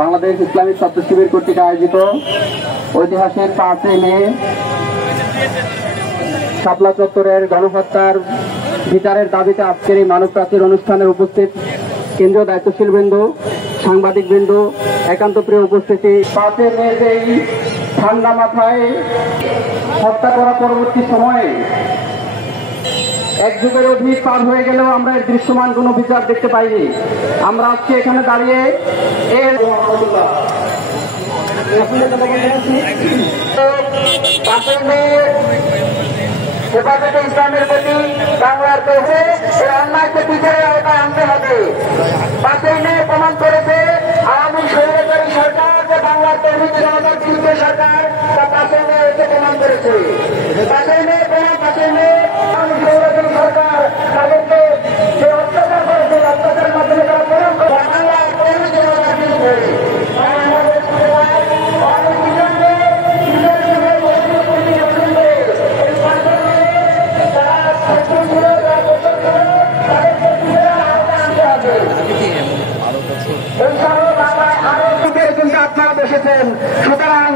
Bangladesh Islamic ছাত্র শিবির কর্তৃক আয়োজিত ঐতিহাসিক 5 মে শাপলা চত্বরের গণহত্যার বিচারের দাবিতে আজকের এই মানব প্রাচীর অনুষ্ঠানে উপস্থিত কেন্দ্রীয় দায়িত্বশীল বৃন্দ, সাংবাদিক বৃন্দ, একান্ত প্রিয় উপস্থিতি, 5 মে এই ঠান্ডা মাথায় হত্যা করা পরবর্তী সময়ে এক যুগের অধিক পার হয়ে গেলেও আমরা এর দৃশ্যমান কোনো বিচার দেখতে পাইনি। আমরা আজকে এখানে দাঁড়িয়ে এর হেফাজতে ইসলামের প্রতি বাংলার দেশে এই অন্যায়কে বিচারের আওতায় আনতে হবে। 5 মে প্রমাণ করেছে আওয়ামী স্বৈরাচারী সরকার যে বাংলার তৌহিদ জনতার বিরুদ্ধে সরকার, তা 5 মে এসে প্রমাণ করেছে। 5 মে আওয়ামী স্বৈরাচারী সরকার তাদেরকে যে অত্যাচার করেছে, অত্যাচারের মাধ্যমে তারা প্রমাণ করে বাংলার তৌহিদ জনতার বিরুদ্ধে আপনারা বসেছেন। সুতরাং